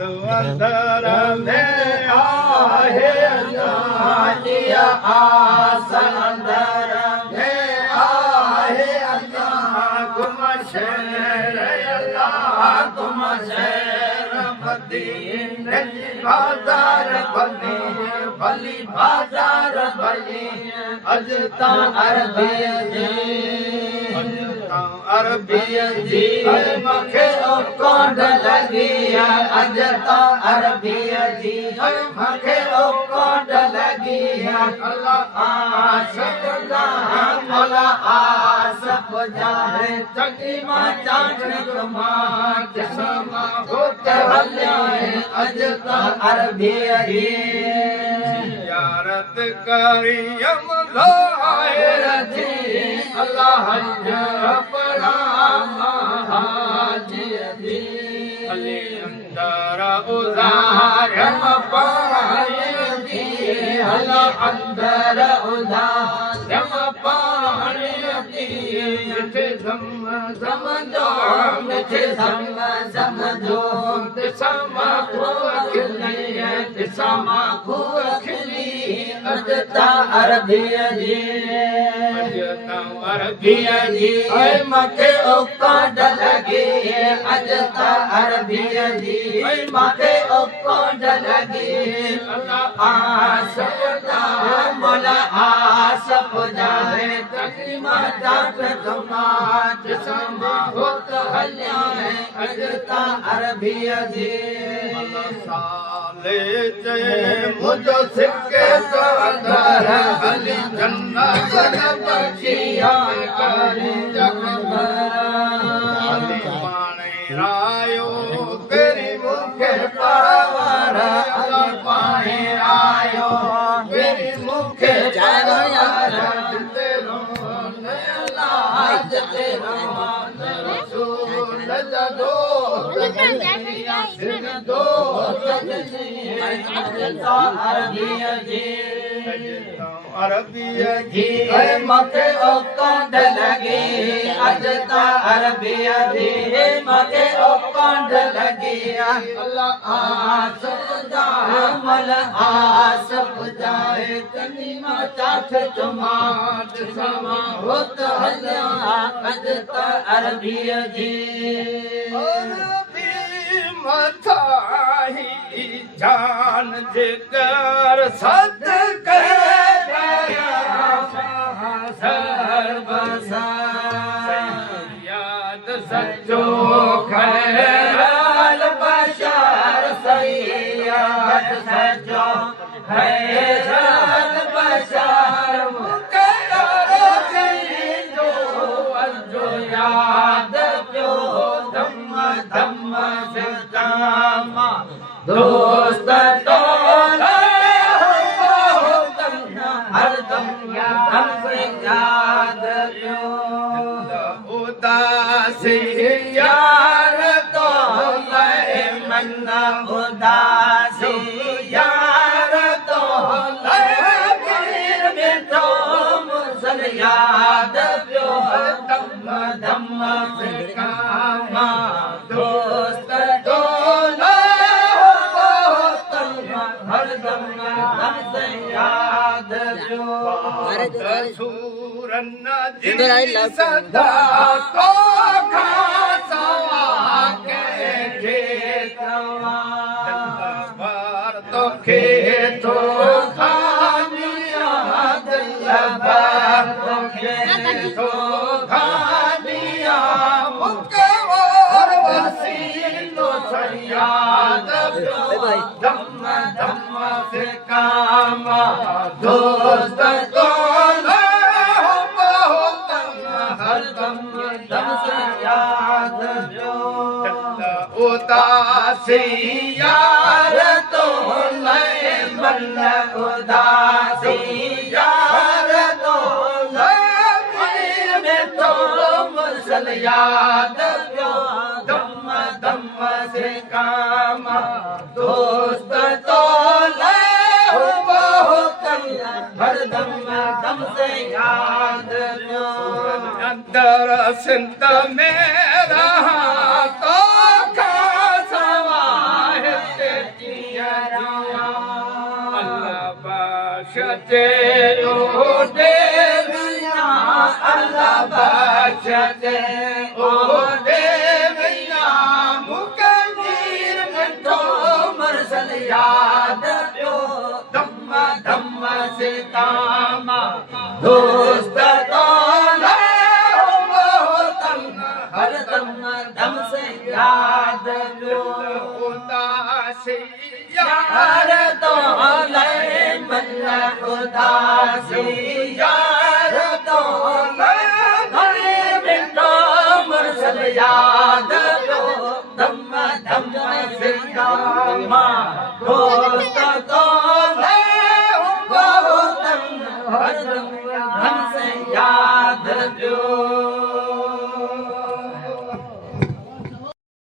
अंदर में आहे अल्लाह आस अंदर में आहे अल्लाह तुम शेर अल्लाह तुम शेर मदीने बाजार बनी भली बाजार बनी अजता अरबी जी मखे कोड लगी अजता अरबी जी मखे कोड लगी अल्लाह आस मोला आस पुजारे चंगी मां चाट तुमा जसमा होत हल्या अजता अरबी जी जियारत करियम लाहिर जी अल्लाह पड़ा महाजी अली अंदर उदारम पानी दी अल्लाह अंदर उदारम पानी दी मिठे समझो मिठे समझो दिसमा को खिली दिसमा को खिली अजता अरबी जी अरबी जी मखे कोड लगी अजता अरबी जी मखे कोड लगी अल्लाह आस मोला आस पुजारे तकरीमा जात तुमा जिसमा होत हल्या अजता अरबी जी साले जे मुझो सिक्के तो अंदर अली जन्नत बखिया करी जगबर अली पाने रायो तेरी मुखे परवर अली पाने रायो तेरी मुखे परवर तेरो अल्लाह तेरो रसूल दो दो अरबी जी मखे कोड लगी अजता अरबी जी मखे कोड लगी अल्लाह आस पुजाए मल आस पुजाए कनीमा चाठ तुमा समा होत हल्या अजता अरबी जी मथाही जान जिगर सदके याद सचो खैराल बशार सैयाद सचो खैराल बशार जो याद प्यो धम्म धम्म से कामा दोस्त तो हरदम हमसे याद प्यो उदासी यार तो लय मन उदासी यार तो लय में तो मुसल याद प्यो धम्म धम्म से कामा दोस्त तो हरदम हमसे याद सूरन जी सदा तो खासवा के खेतवा तो खेतो खानिया दिलबार तो खेतो खानिया मुकवर वसीलो सयाद धम्म धम्म से कामा दोस्त तो हरदम दम से याद उदासी यार तो नए मन उदासी यार तो नए में तो मुसल याद धम्म धम्म से कामा दोस्त तो हरदम दम से याद अंदर सिंध में रहा तो खासवा है बख्शते ओ देविया अल्लाह बख्शते ओ देविया मुकद्दीर मिठो मरसल याद पियो धम्म धम्म से कामा दोस्त तो हर दम दम से याद पियो उदासी यार तो ले मन उदासी यार तो ले मिठो मरसल याद पियो धम्म धम्म से कामा